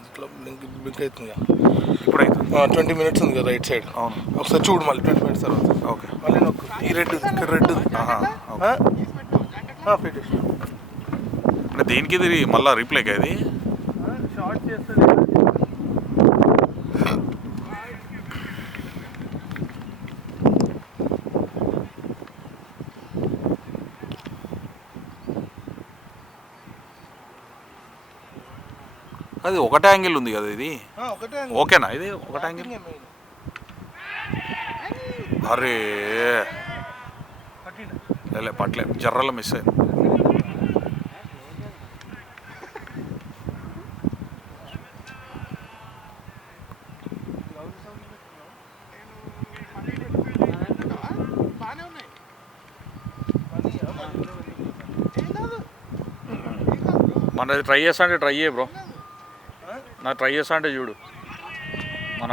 ఇట్లా బ్లింక్ అవుతుంది ఇప్పుడు అవుతుంది 20 minutes ఉంది కదా రైట్ సైడ్. అవును, ఒకసారి చూడు మళ్ళీ 20 minutes తర్వాత. ఓకే. మళ్ళీ నొక్కు. ఈ రెడ్ ఇక్కడ రెడ్ పెట్టేసి అంటే దేనికి ఇది మళ్ళీ రీప్లేక్ అది షార్ట్ చేస్తుంది. అది ఒకటే యాంగిల్ ఉంది కదా ఇది, ఓకేనా ఇది ఒకటే యాంగిల్? అరే పట్లే జర్రలో మిస్ అయ్యింది. మన ట్రై చేస్తా అంటే ట్రై చేయ బ్రో, నా ట్రై చేస్తా అంటే చూడు మన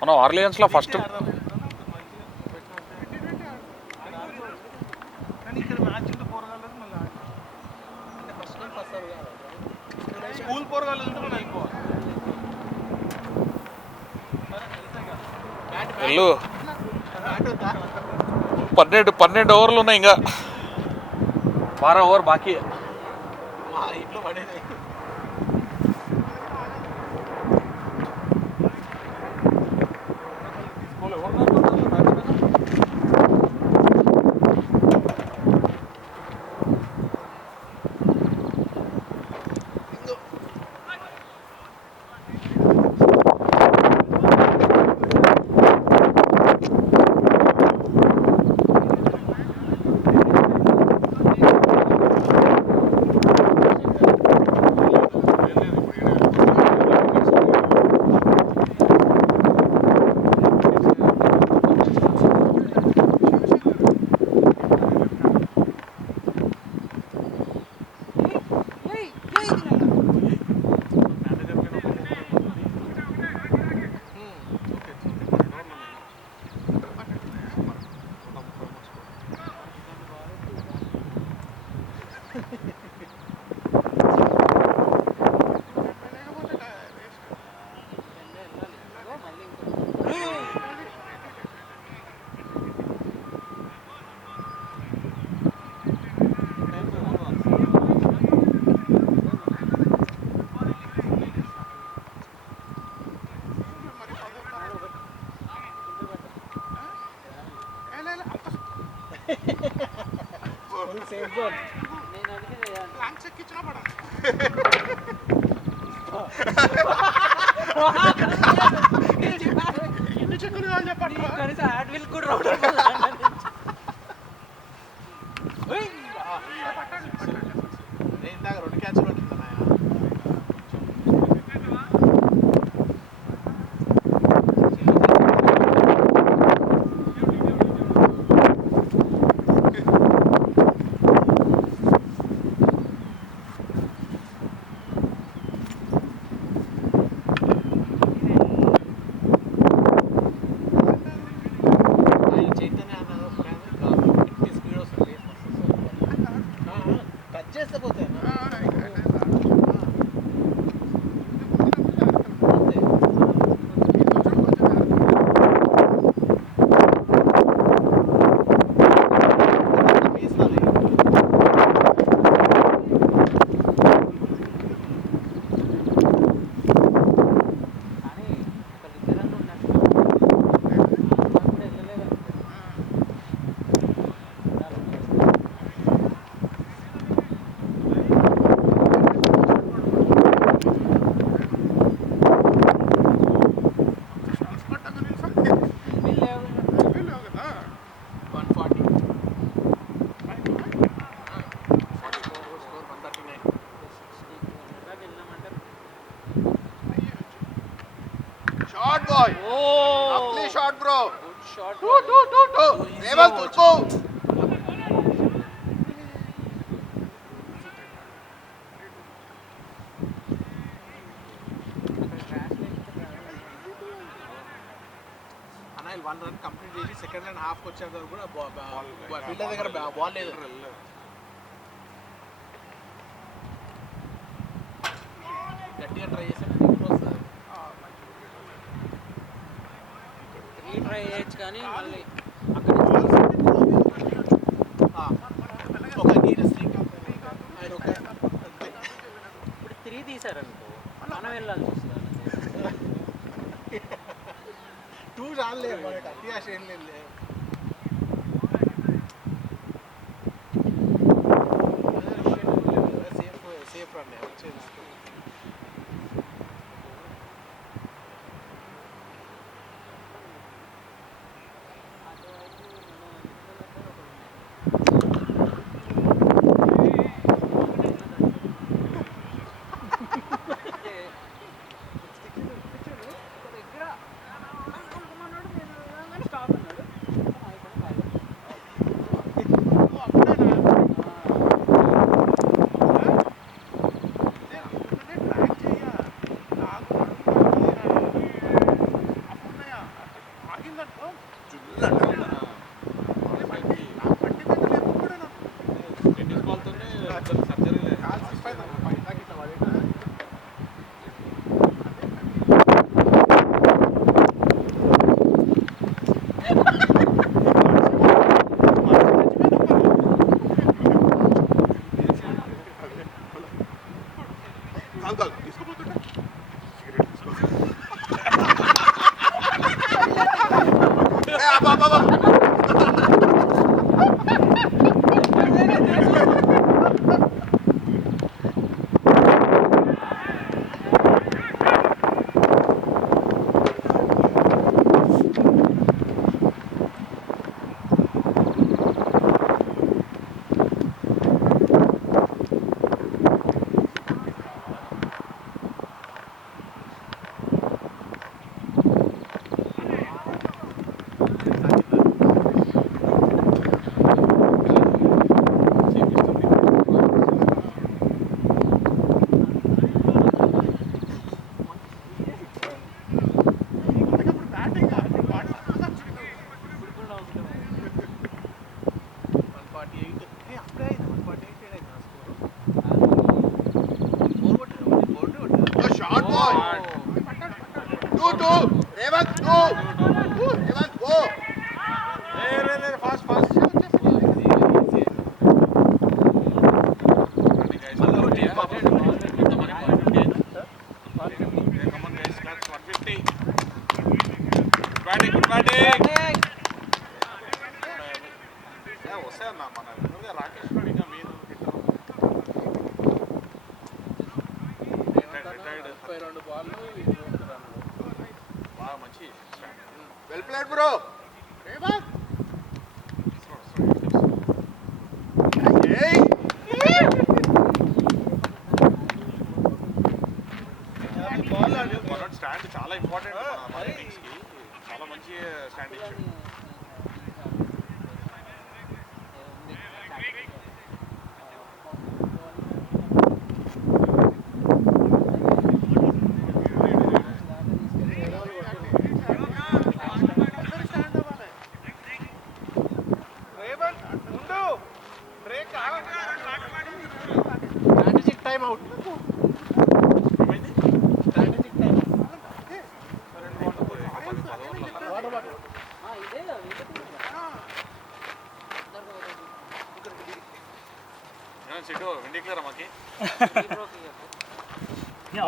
మనం ఆర్లియన్స్లో ఫస్ట్ వెళ్ళు. 12 ఓవర్లు ఉన్నాయి, ఇంకా 12 ఓవర్ బాకీ. Shot bro. Good shot. Revanth తుర్కు. అన్న 1 రన్ కంప్లీట్ చేసి సెకండ్ అండ్ హాఫ్ వచ్చాక కూడా ఫీల్డర్ దగ్గర బాల్ లేదు. గట్టిగా ట్రై చేస్తే వస్తుంది. ట్రై చేయొచ్చు కానీ మళ్ళీ ఒక గీర స్ట్రీక్ ఆయన ఒక ఇప్పుడు 3 తీసారనుకో మనం వెళ్ళాల్సి వస్తుంది. 2 రాలేదు మనకి అత్యాశ ఏం లేదు. సేఫ్ రన్ వచ్చేది. రేవంత్ గో. ఫాస్ట్ ఫాస్ట్ వస్తాయన్న మన రాకేష్ ఇంకా మీరు రిటైర్డ్ బాల్ బాగా మంచి well played bro. Revanth stand చాలా ఇంపార్టెంట్ మన ఇన్నింగ్స్కి. చాలా మంచి స్టాండ్ ఇచ్చాడు. Strategic time out.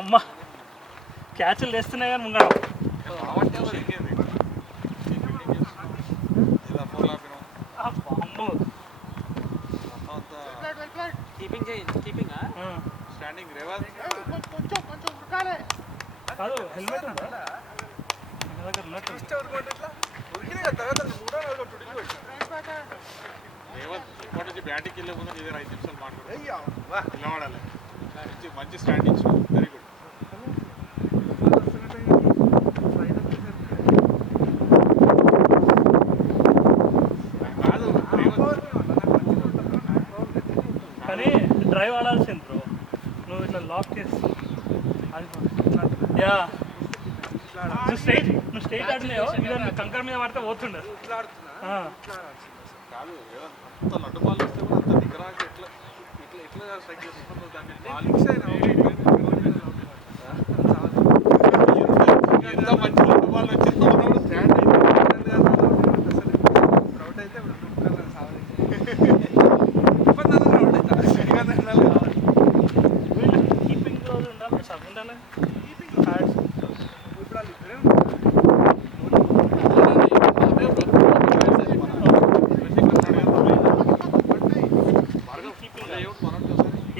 అమ్మ క్యాచ్లు వేస్తున్నాయి కానీ ముంగడం కీపింగ్ చేయండి. కీపింగ్ స్టాండింగ్ రేవంత్ కాదు హెల్మెట్ ఉందా నా దగ్గర ఉన్నట్టు రేవంత్ ఇప్పటి నుంచి బ్యాటింగ్ వెళ్ళే ముందు ఇదే 5 నిమిషాలు మాట్లాడు నిలబడాలి. మంచి స్టాండ్ ఇచ్చు. Very good. డ్రైవ్ ఆడాల్సింది బ్రో, నువ్వు ఇట్లా లాక్ చేసి యా నువ్వు స్ట్రైట్ ఆడలేవు, ఇవన్నీ కంకర్ మీద పడితే పోతుండదు. కాదు అంత లడ్డు బాల్ వస్తే కూడా అంత నిగరాగా ఎట్లా ఎట్లా ఎట్లా స్ట్రైక్ చేస్తున్నావు దాన్ని ఎంత మంచి లడ్డు బాల్ వచ్చింది స్టాండ్ అవుట్ అయితే కీపింగ్ రోజు ఉండాలి సార్, ఉండాలి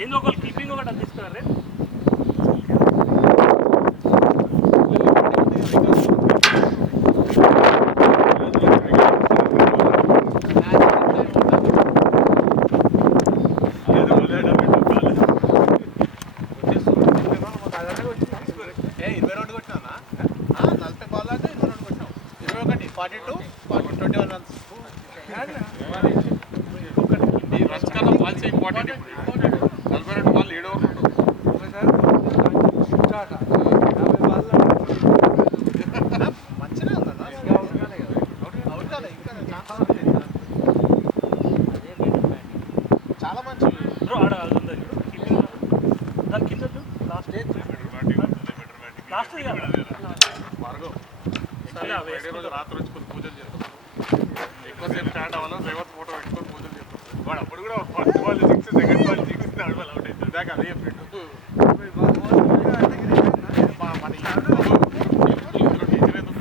ఏందో ఒకళ్ళు కీపింగ్ ఒకటి అందిస్తున్నారు రే. ఈ రన్స్ కన్నా బాల్స్ ఇంపార్టెంట్. ఇప్పుడు 42 బాల్ 7 ఓవర్లు ఉంటుంది. మంచిగా ఉందన్న అవుట్ కాలే ఇంకా చాలా మంచి బ్రో ఆడ అది ఉంది చూడు, కీపింగ్ దాని కింద లాస్ట్ భార్గవ్ సరే అవి ఫ్రైడే రోజు రాత్రి వచ్చి కొన్ని పూజలు చేస్తాం. ఎక్కువసేపు స్టార్ట్ అవ్వాలని రేవత్ ఫోటో పెట్టుకొని పూజలు చేస్తాం. వాడు అప్పుడు కూడా first ball 6 second ball 6 third ball out అవుతుంది. దాకా అదే ఫ్రెండ్ మన ఇందులో టీచర్ ఎందుకు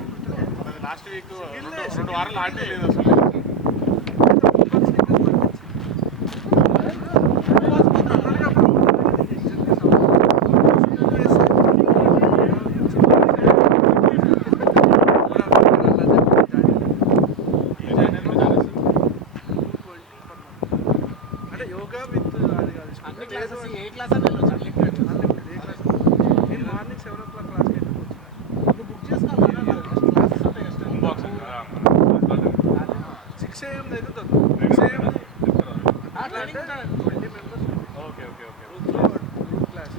మనది లాస్ట్ వీక్ 2 వారాలు ఆడనే లేదు అసలు. అంటే యోగా విత్ అది కాదు, అన్ని క్లాసెస్ ఏ క్లాస్ అని వెళ్ళొచ్చు అన్లిమిటెడ్. నేను మార్నింగ్ 7 o'clock క్లాస్కి అయితే బుక్ చేసుకోవాలి క్లాసెస్ ఉంటాయి కదా. 6 AM దగ్గర 6 AM training 20 members okay okay okay class.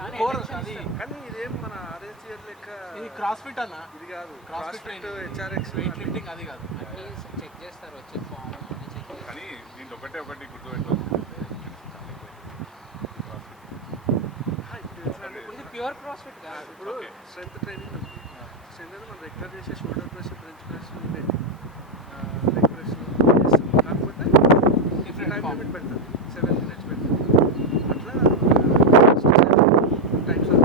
అది కానీ ఇదేం మన RSCR లెక్క ఇది క్రాస్ ఫిట్ అన్న, ఇది కాదు, CrossFit CrossFit training. HRX weight lifting అది కాదు. చెక్ చేస్తారు వచ్చే ఫామ్ చెక్ చేస్తారు. కానీ దీంట్లో ఒకటి గుర్తుపెట్టాలి. ఇది ప్యూర్ క్రాస్ ఫిట్ కాదు. ఇప్పుడు స్ట్రెంత్ ట్రైనింగ్ ఉంది. స్ట్రెంత్ అంటే మనం రెగ్యులర్ చేసే షోల్డర్ ప్రెస్, బెంచ్ ప్రెస్ ఉండే లెగ్ ప్రెస్ చేస్తాం. కాకపోతే Different టైం form. లిమిట్ పెడతాం, 7 minutes పెడతాం. అట్లా టైమ్స్ ఆఫ్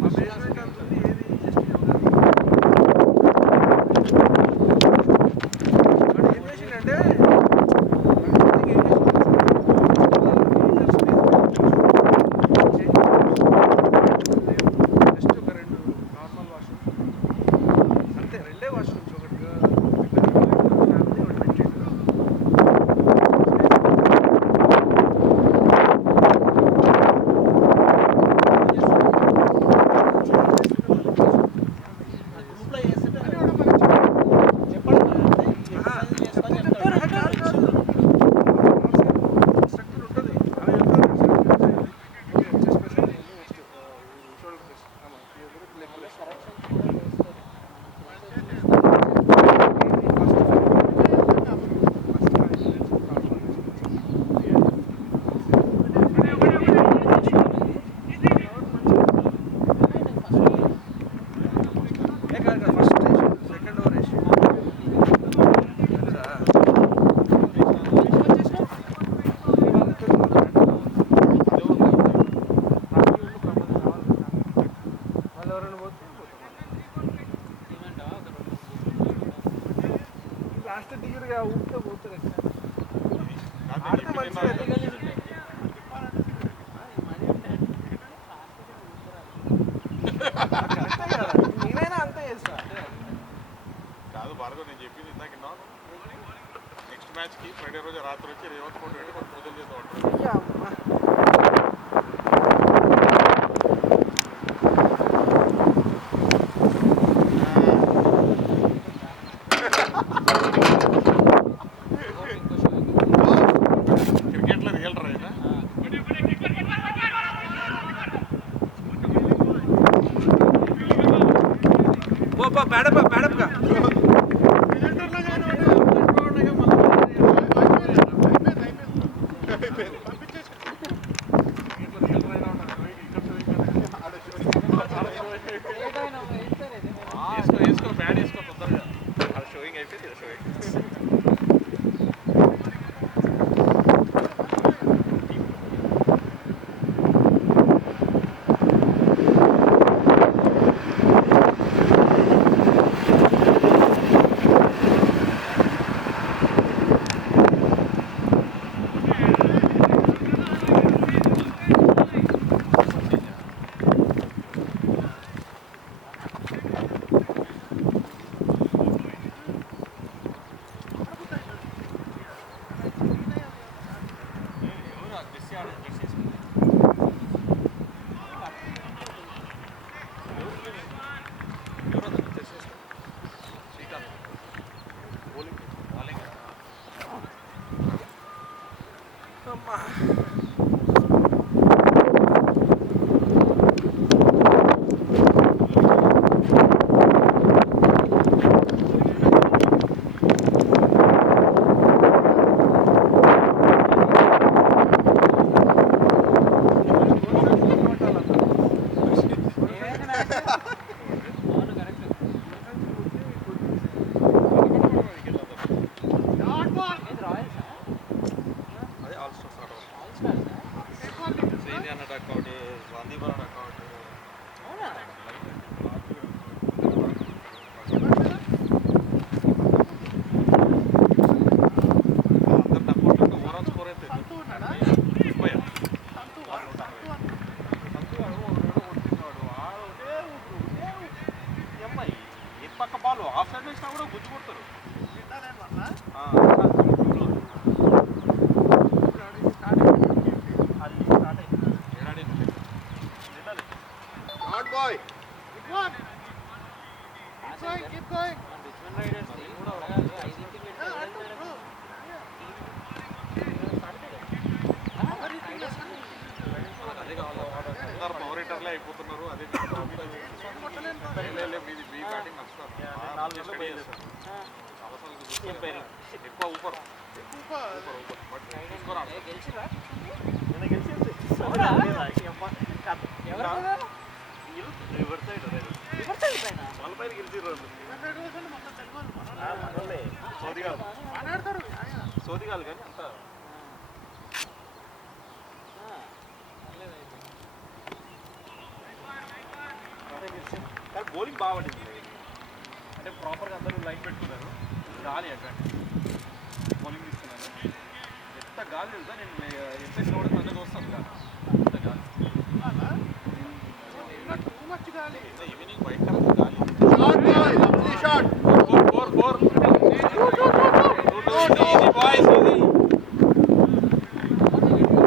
మా బేస్మెంట్ అంటుంది ఏది జస్ట్ యోగా. వాడు ఏం చేసిండంటే జస్ట్ ఒక 2 నార్మల్ వాష్రూమ్స్ అంతే, 2 వాష్రూమ్స్, ఒకటి ఫ్యామిలీ, ఒకటి పెట్టిండు. గ్రూప్లో చేస్తుంటే చెప్పండి ఇన్స్ట్రక్టర్ ఉంటుంది, అవి చెప్తారు. చెస్ట్ ప్రెస్ అయితే next shoulder press, leg press. First second over వేసి వాళ్ళు ఎవరైనా పోతే లాస్ట్ దిగురుగా ఊపితే పోతారు. ఆడితే మంచిగా కరెక్టే కదా, నేనైనా అంతే చేస్తా. కాదు భార్గవ్, నేను చెప్పింది ఇందాక విన్నాను. నెక్స్ట్ మ్యాచ్కి ఫ్రైడే రోజు రాత్రి వచ్చి రేవంత్ ఫోటో పెట్టి కొన్ని పూజలు చేద్దాం అంటారు. పంపించేసి ఇట్లా రియల్ రైడ్ ఉంటుంది ఇక్కడ ఏదైనా వేస్తారు ఇది మేము. వేసుకో బ్యాడ్ వేసుకో తొందరగా అది షోయింగ్ అయిపోయింది షోయింగ్ అవును కరెక్ట్. ఏది రాయల్సా? అదే ఆల్ స్టార్స్ ఆల్ స్టార్సా? సీనియర్ అన్న అకౌంట్ వందీపర్ అకౌంట్ అవునా? అందరు తక్కువ ఓవరాల్ స్కోర్ అయితే ఏ పక్క బాల్ ఆఫ్ సైడ్ వేసినా కూడా గుర్తు కొడతారు నాట్ బాయ్ మన రిచ్మండ్ రైడర్స్ ని కూడా అడగాలి. 5కి పెడితే అదే కావాలి అందరు పవర్ హిట్టర్లే అయిపోతున్నారు అదే మీ బ్యాటింగ్ నచ్చుతారు ఎక్కువ ఊపర్ గెలిచిరా? వాళ్ళ పైన గెలిచిర్రు సోది కాదు కానీ అంత కానీ బౌలింగ్ బాగా పడింది అంటే ప్రాపర్గా అందరూ లైన్ పెట్టుకున్నారు గాలి అక్కడ బౌలింగ్ తీసుకున్నాను ఎంత గాలి తెలుసా నేను